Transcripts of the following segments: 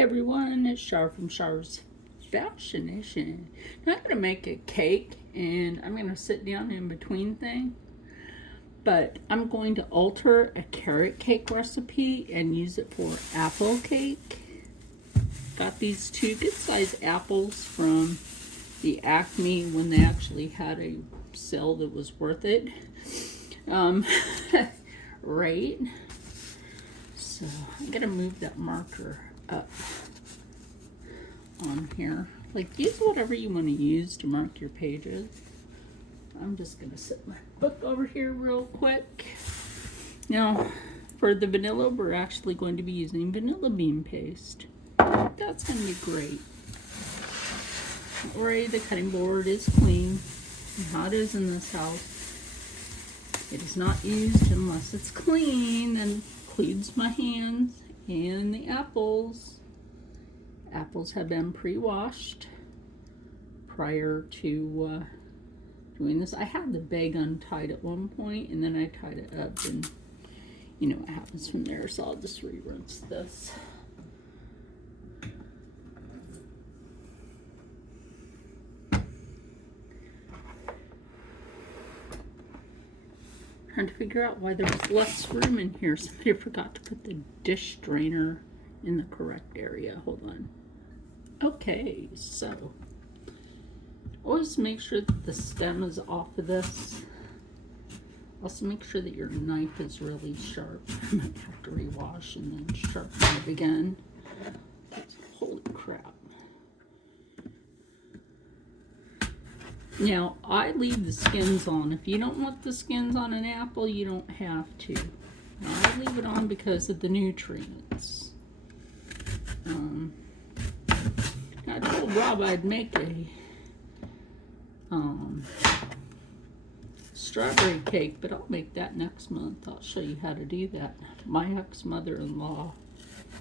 Hey everyone, it's Char from Char's Fascination. Now I'm going to make a cake and I'm going to sit down in between things, but I'm going to alter a carrot cake recipe and use it for apple cake. Got these two good sized apples from the Acme when they actually had a sale that was worth it. Right? So I'm going to move that marker up on here. Like, use whatever you want to use to mark your pages. I'm just going to set my book over here real quick. Now, for the vanilla, we're actually going to be using vanilla bean paste. That's going to be great. Already the cutting board is clean. And how it is in this house, it is not used unless it's clean, and includes my hands and the apples. Apples have been pre-washed prior to doing this. I had the bag untied at one point and then I tied it up, and you know what happens from there, so I'll just re-rinse this. Trying to figure out why there was less room in here. Somebody forgot to put the dish drainer in the correct area. Hold on. Okay, so always make sure that the stem is off of this. Also make sure that your knife is really sharp. I might have to rewash and then sharpen it again. Holy crap. Now, I leave the skins on. If you don't want the skins on an apple, you don't have to. I leave it on because of the nutrients. I told Rob I'd make a strawberry cake, but I'll make that next month. I'll show you how to do that. My ex-mother-in-law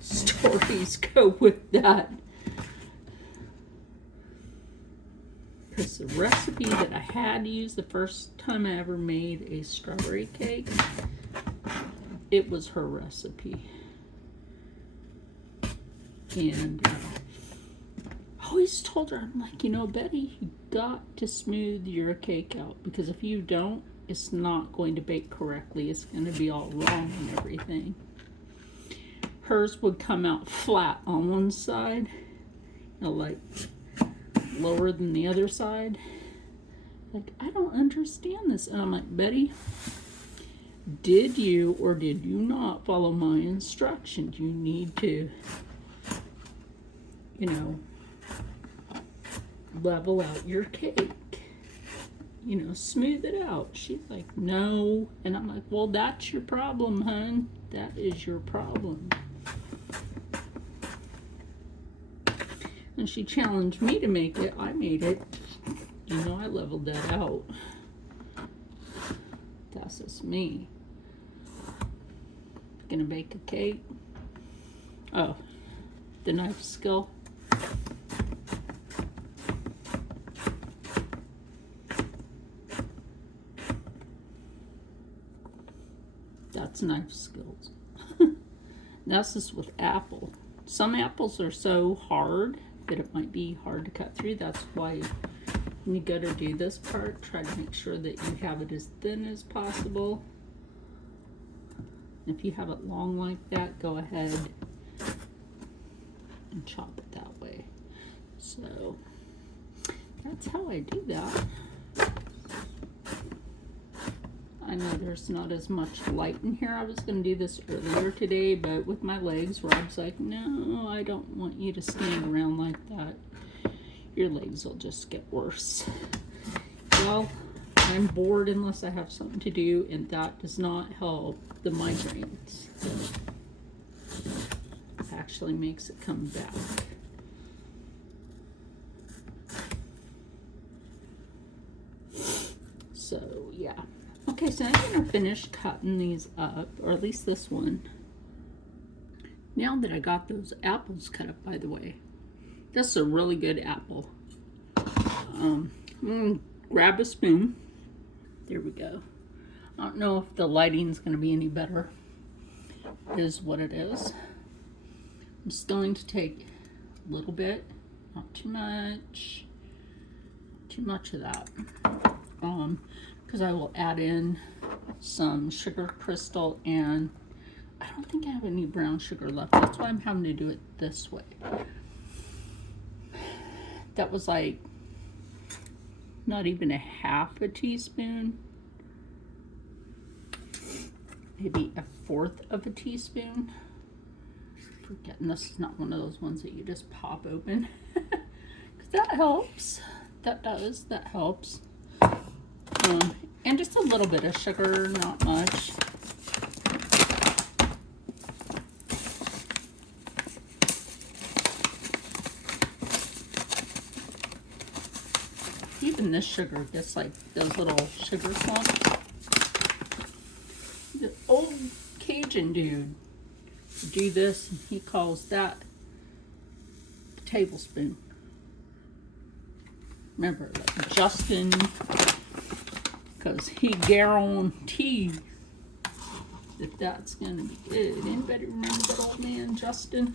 stories go with that. Because the recipe that I had used the first time I ever made a strawberry cake, it was her recipe. And I always told her, I'm like, you know, Betty, you got to smooth your cake out, because if you don't, it's not going to bake correctly. It's going to be all wrong and everything. Hers would come out flat on one side, you know, like lower than the other side. Like, I don't understand this. And I'm like, Betty, did you or did you not follow my instructions? You need to, you know, level out your cake, you know, smooth it out. She's like, no. And I'm like, well, that's your problem, hun. That is your problem. And she challenged me to make it. I made it. You know, I leveled that out. That's just me. Gonna bake a cake. Oh, the knife skill. That's knife skills. That's just with apple. Some apples are so hard that it might be hard to cut through. That's why when you go to do this part, try to make sure that you have it as thin as possible. If you have it long like that, go ahead and chop it that way. So that's how I do that. I know there's not as much light in here. I was going to do this earlier today, but with my legs, Rob's like, no, I don't want you to stand around like that. Your legs will just get worse. Well, I'm bored unless I have something to do, and that does not help the migraines. It actually makes it come back. So, yeah. Okay, so I'm going to finish cutting these up, or at least this one. Now that I got those apples cut up, by the way, this is a really good apple. I'm going to grab a spoon. There we go. I don't know if the lighting's going to be any better. It is what it is. I'm just going to take a little bit, not too much of that, because I will add in some sugar crystal, and I don't think I have any brown sugar left. That's why I'm having to do it this way. That was like not even a half a teaspoon, maybe a fourth of a teaspoon. Forgetting this is not one of those ones that you just pop open. Because that helps. That does. That helps. And just a little bit of sugar, not much. Even this sugar gets like those little sugar clumps. The old Cajun dude do this, and he calls that a tablespoon. Remember, like Justin, because he guaranteed that that's gonna be good. Anybody remember that old man, Justin?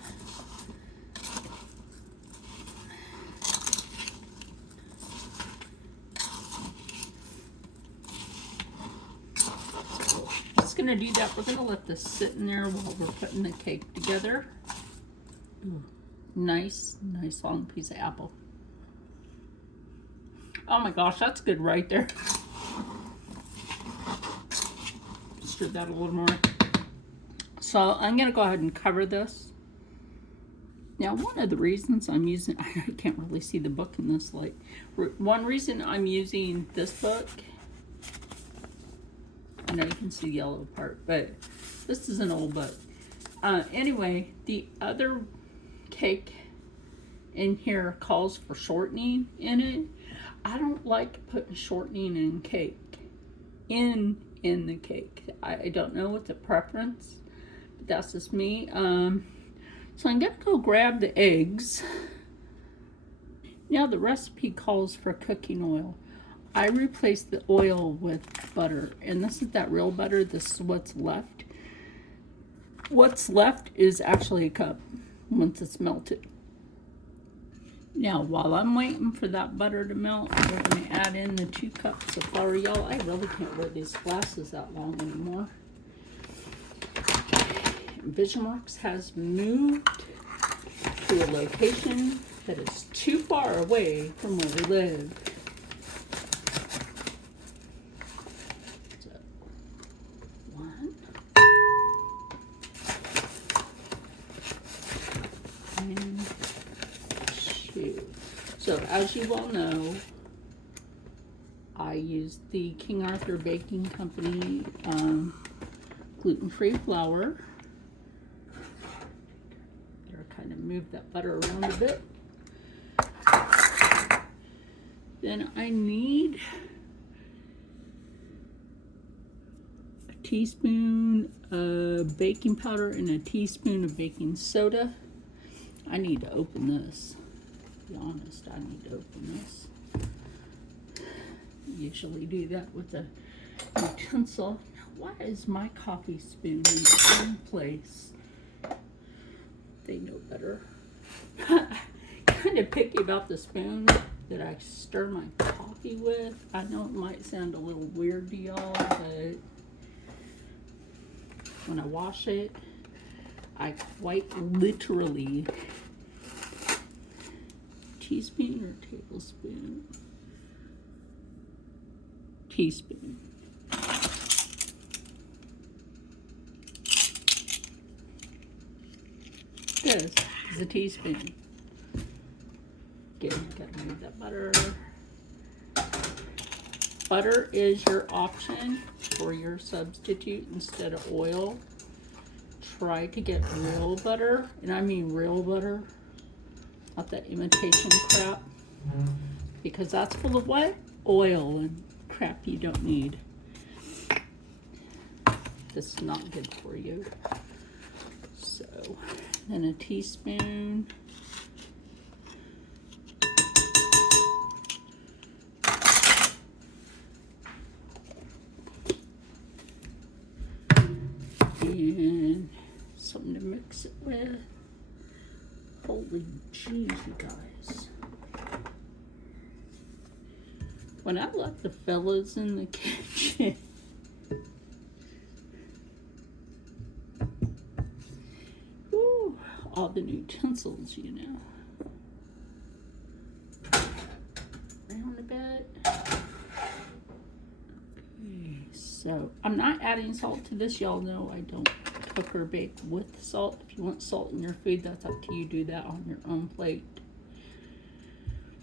Gonna do that. We're gonna let this sit in there while we're putting the cake together. Ooh, nice long piece of apple. Oh my gosh, that's good right there. Stir that a little more. So I'm gonna go ahead and cover this. Now, one of the reasons I'm using, I can't really see the book in this light. One reason I'm using this book, I know you can see the yellow part, but this is an old book. Anyway, the other cake in here calls for shortening in it. I don't like putting shortening in cake, in the cake. I don't know what's a preference, but that's just me. So I'm gonna go grab the eggs. Now the recipe calls for cooking oil. I replaced the oil with butter, and this is that real butter. This is what's left. What's left is actually a cup once it's melted. Now, while I'm waiting for that butter to melt, we're going to add in the 2 cups of flour. Y'all, I really can't wear these glasses that long anymore. VisionWorks has moved to a location that is too far away from where we live. So, as you all know, I use the King Arthur Baking Company gluten-free flour. Better kind of move that butter around a bit. Then I need a teaspoon of baking powder and a teaspoon of baking soda. I need to open this. To be honest, I need to open this. Usually do that with a utensil. Why is my coffee spoon in the same place? They know better. Kind of picky about the spoon that I stir my coffee with. I know it might sound a little weird to y'all, but when I wash it, I quite literally teaspoon or tablespoon? Teaspoon. This is a teaspoon. Again, gotta move that butter. Butter is your option for your substitute instead of oil. Try to get real butter, and I mean real butter. Not that imitation crap, because that's full of what? Oil and crap you don't need. This is not good for you. So, then a teaspoon. And something to mix it with. Holy jeez, you guys. When I let the fellas in the kitchen, whew, all the utensils, you know. Round a bit. Okay, so I'm not adding salt to this. Y'all know I don't cook or bake with salt. If you want salt in your food, that's up to you. Do that on your own plate.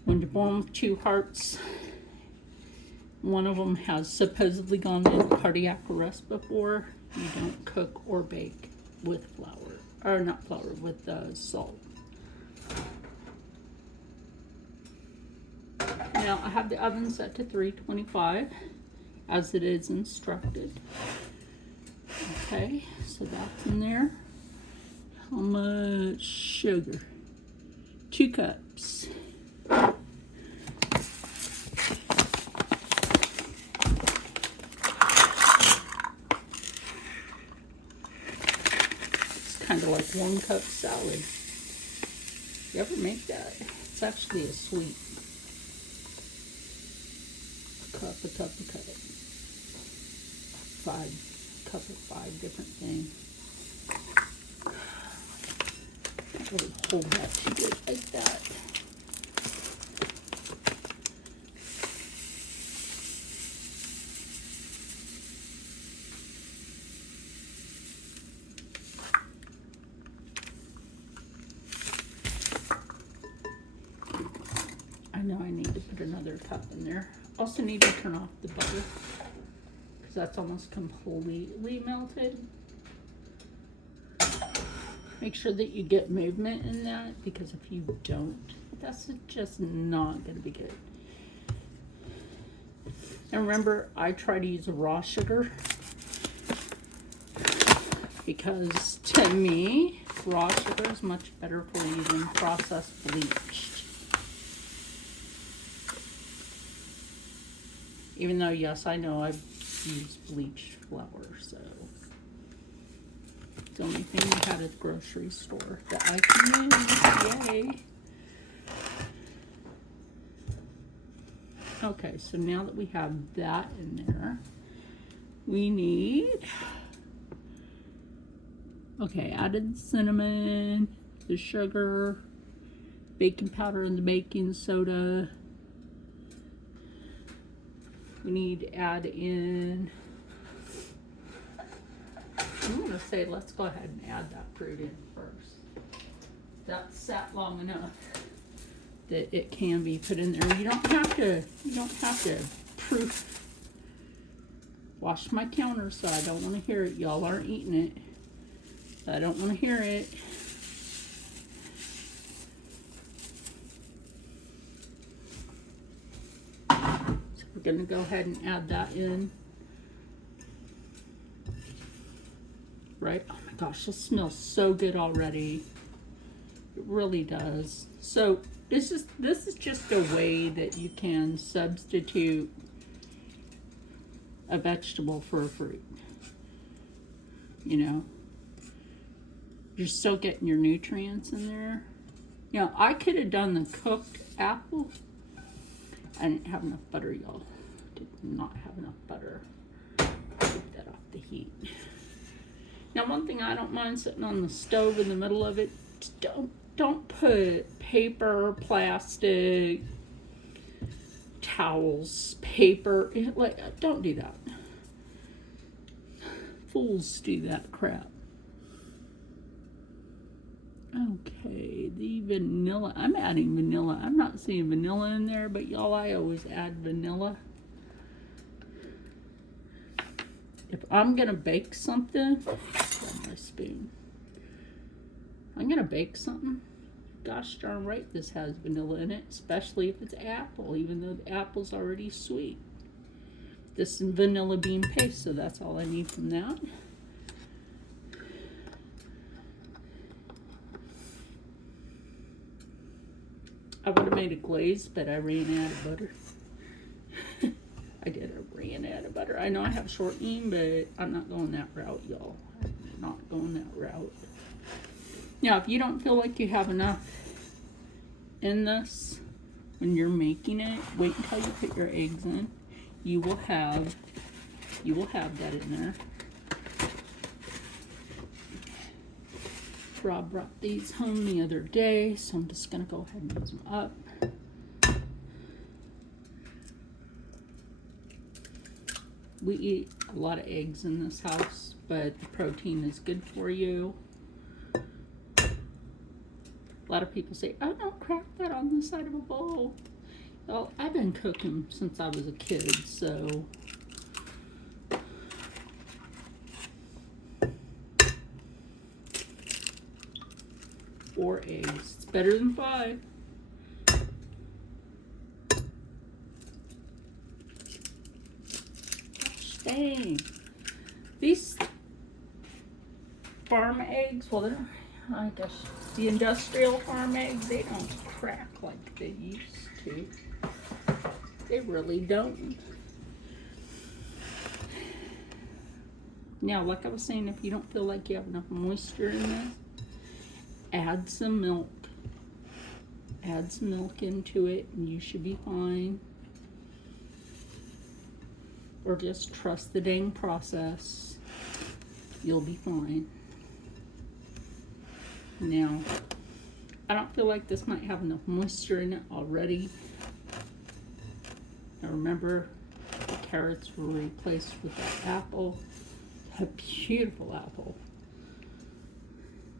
When you're born with 2 hearts, one of them has supposedly gone into cardiac arrest before. You don't cook or bake with flour, or not flour, with salt. Now I have the oven set to 325 as it is instructed. Okay, so that's in there. How much sugar? 2 cups. It's kind of like 1 cup salad. You ever make that? It's actually a sweet. A cup. 5 different things. Can't really hold that too good like that. I know I need to put another cup in there. Also need to turn off the butter, because that's almost completely melted. Make sure that you get movement in that, because if you don't, that's just not going to be good. And remember, I try to use a raw sugar, because to me, raw sugar is much better for you than processed bleached. Even though, yes, I know I've used bleached flour, so it's the only thing we had at the grocery store that I can use. Yay! Okay, so now that we have that in there, we need, okay, added cinnamon, the sugar, baking powder, and the baking soda. We need to add in, I'm going to say let's go ahead and add that fruit in first. That's sat long enough that it can be put in there. You don't have to proof wash my counter, so I don't want to hear it. Y'all aren't eating it. I don't want to hear it. We're going to go ahead and add that in. Right? Oh my gosh, this smells so good already. It really does. So this is just a way that you can substitute a vegetable for a fruit. You know, you're still getting your nutrients in there. You know, I could have done the cooked apple. I didn't have enough butter, y'all. Did not have enough butter. Keep that off the heat. Now, one thing I don't mind sitting on the stove in the middle of it, don't put paper, plastic, towels, paper, like, don't do that. Fools do that crap. Okay, the vanilla. I'm adding vanilla. I'm not seeing vanilla in there, but y'all, I always add vanilla. If I'm gonna bake something, grab my spoon. I'm gonna bake something. Gosh darn right, this has vanilla in it, especially if it's apple, even though the apple's already sweet. This is vanilla bean paste, so that's all I need from that. I would have made a glaze, but I ran out of butter. I ran out of butter. I know I have shortening, but I'm not going that route, y'all. I'm not going that route. Now, if you don't feel like you have enough in this when you're making it, wait until you put your eggs in. You will have that in there. Rob brought these home the other day, so I'm just gonna go ahead and use them up. We eat a lot of eggs in this house, but the protein is good for you. A lot of people say, oh, don't crack that on the side of a bowl. Well, I've been cooking since I was a kid, so. Four eggs. It's better than 5. Gosh dang. These farm eggs, well, they're, I guess, the industrial farm eggs, they don't crack like they used to. They really don't. Now, like I was saying, if you don't feel like you have enough moisture in this, add some milk. Add some milk into it and you should be fine. Or just trust the dang process. You'll be fine. Now, I don't feel like this might have enough moisture in it already. Now remember, the carrots were replaced with that apple. A beautiful apple.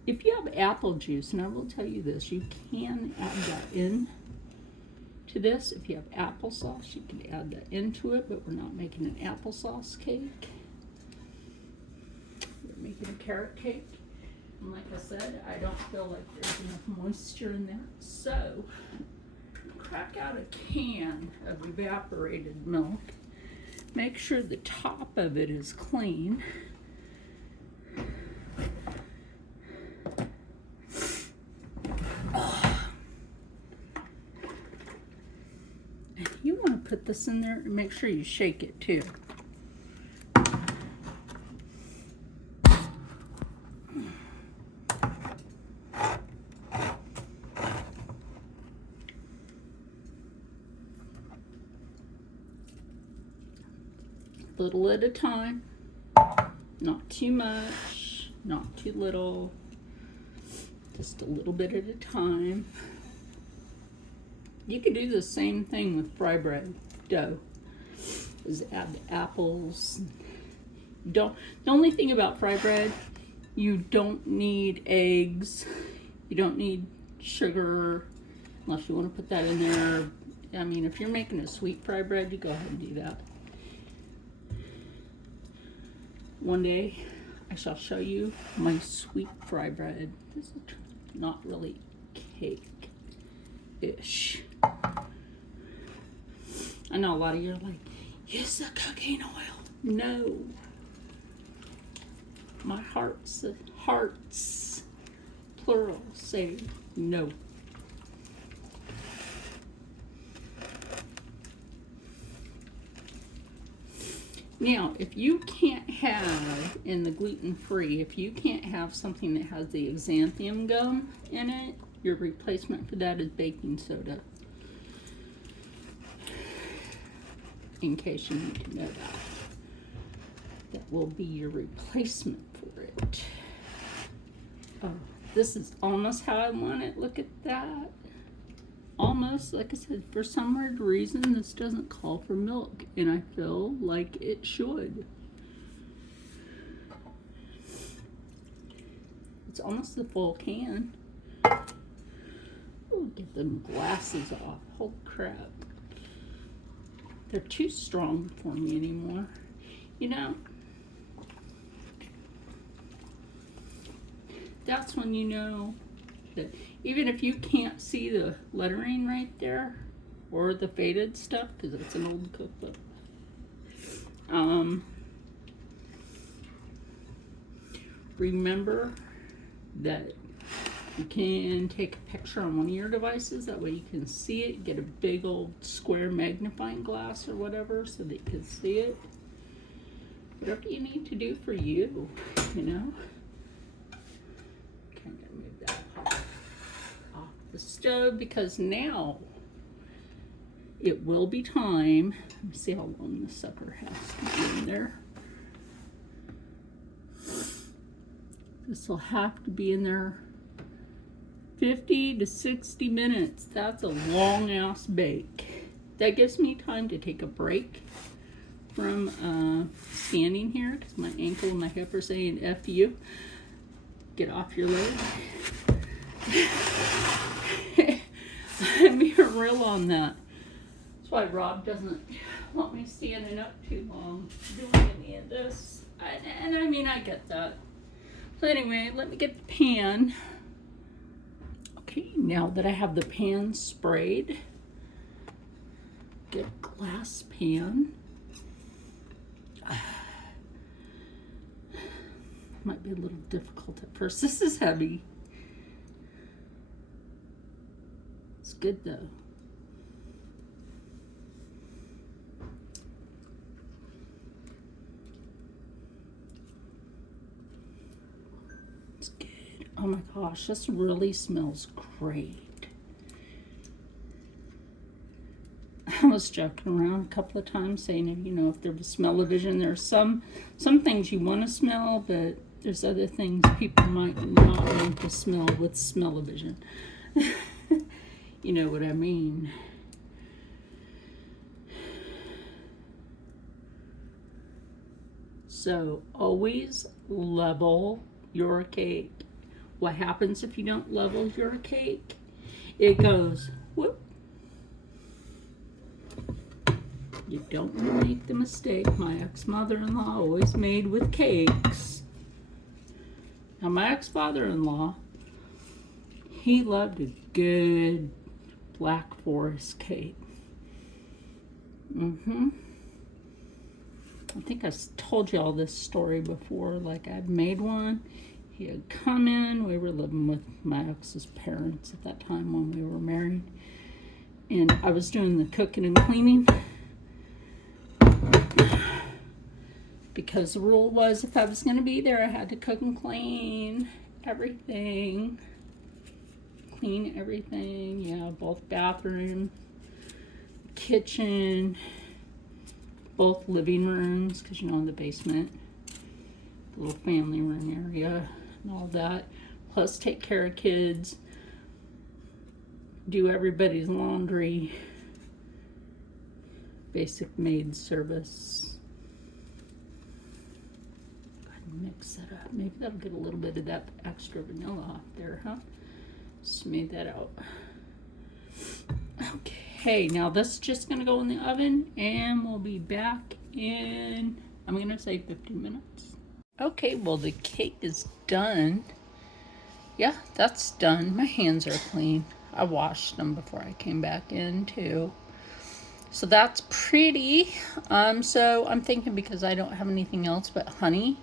If you have apple juice, and I will tell you this, you can add that in to this. If you have applesauce, you can add that into it, but we're not making an applesauce cake. We're making a carrot cake. And like I said, I don't feel like there's enough moisture in there. So, crack out a can of evaporated milk. Make sure the top of it is clean. You want to put this in there and make sure you shake it too. Little at a time, not too much, not too little, just a little bit at a time. You could do the same thing with fry bread dough. Is add the apples. The only thing about fry bread, you don't need eggs. You don't need sugar, unless you want to put that in there. I mean, if you're making a sweet fry bread, you go ahead and do that. One day, I shall show you my sweet fry bread. This is not really cake-ish. I know a lot of you are like, use the cooking oil. No. My hearts, plural, say no. Now, if you can't have, in the gluten-free, if you can't have something that has the xanthan gum in it, your replacement for that is baking soda. In case you need to know that. That will be your replacement for it. Oh, this is almost how I want it. Look at that. Almost, like I said, for some weird reason, this doesn't call for milk, and I feel like it should. It's almost the full can. Oh, get them glasses off. Holy crap. They're too strong for me anymore. You know, that's when you know that even if you can't see the lettering right there or the faded stuff, because it's an old cookbook, remember that you can take a picture on one of your devices. That way you can see it. Get a big old square magnifying glass or whatever so that you can see it. Whatever you need to do for you, you know. Okay, I'm gonna move that. the stove because now it will be time. Let me see how long the sucker has to be in there. This will have to be in there 50 to 60 minutes. That's a long ass bake. That gives me time to take a break from standing here because my ankle and my hip are saying F you. Get off your leg. I'm being real on that. That's why Rob doesn't want me standing up too long doing any of this. And I mean, I get that. So anyway, let me get the pan. Okay, now that I have the pan sprayed, get a glass pan. Might be a little difficult at first. This is heavy. It's good though. It's good. Oh my gosh, this really smells great. I was joking around a couple of times saying, you know, if there was smell-o-vision, there's some things you want to smell, but there's other things people might not want to smell with smell-o-vision. You know what I mean. So always level your cake. What happens if you don't level your cake? It goes whoop. You don't want to make the mistake my ex-mother-in-law always made with cakes. Now my ex-father-in-law, he loved a good Black Forest cake. I think I told you all this story before. Like, I'd made one. He had come in. We were living with my ex's parents at that time when we were married. And I was doing the cooking and cleaning. Because the rule was if I was going to be there, I had to cook and clean everything. Clean everything. Yeah, both bathroom, kitchen, both living rooms, because you know, in the basement, the little family room area and all that. Plus take care of kids, do everybody's laundry, basic maid service. Go ahead and mix that up. Maybe that'll get a little bit of that extra vanilla off there, huh? Smooth that out. Okay, now this is just gonna go in the oven and we'll be back in, I'm gonna say 15 minutes. Okay, well the cake is done. Yeah, that's done. My hands are clean. I washed them before I came back in too. So that's pretty. So I'm thinking, because I don't have anything else but honey,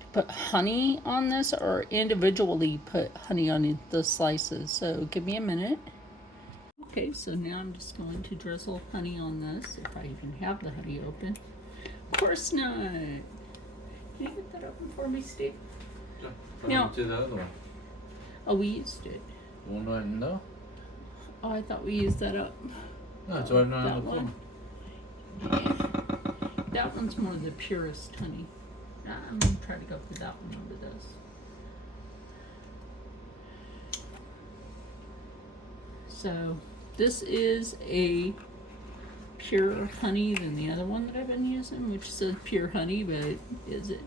to put honey on this, or individually put honey on the slices. So give me a minute. Okay, so now I'm just going to drizzle honey on this, if I even have the honey open. Of course not. Can you get that open for me, Steve? Yeah, no. To the other one. Oh, we used it. The one right in there? Oh, I thought we used that up. No, it's right now that on the one. Yeah. That one's more the purest honey. I'm going to try to go for that one over this. So this is a pure honey than the other one that I've been using, which says pure honey, but is it?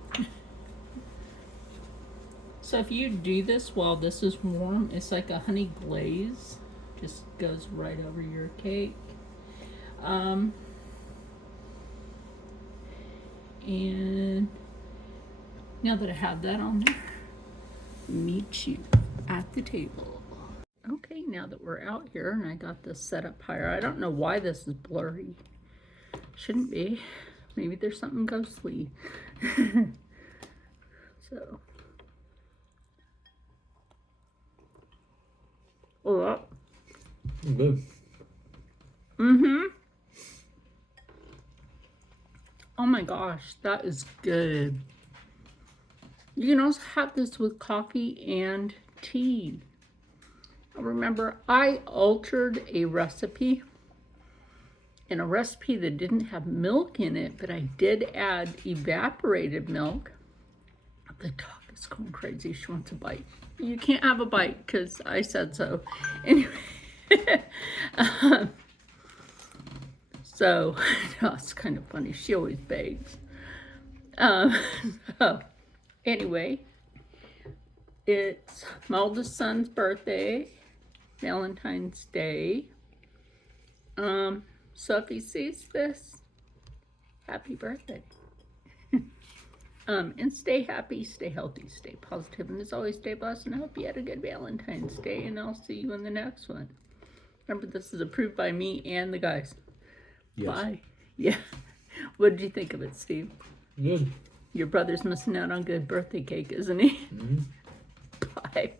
So if you do this while this is warm, it's like a honey glaze. Just goes right over your cake. And now that I have that on there, meet you at the table. Okay, now that we're out here and I got this set up higher, I don't know why this is blurry. Shouldn't be. Maybe there's something ghostly. So. Oh. Good. Oh my gosh, that is good. You can also have this with coffee and tea. remember I altered a recipe. In a recipe that didn't have milk in it, but I did add evaporated milk. The dog is going crazy. She wants a bite. You can't have a bite because I said so. Anyway, so it's kind of funny. She always begs. So anyway, it's my oldest son's birthday, Valentine's Day. So if he sees this, happy birthday. And stay happy, stay healthy, stay positive, and as always, stay blessed, and I hope you had a good Valentine's Day, and I'll see you in the next one. Remember, this is approved by me and the guys. Yes. Bye. Yeah. What did you think of it, Steve? Good. Your brother's missing out on good birthday cake, isn't he? Mm-hmm. Bye.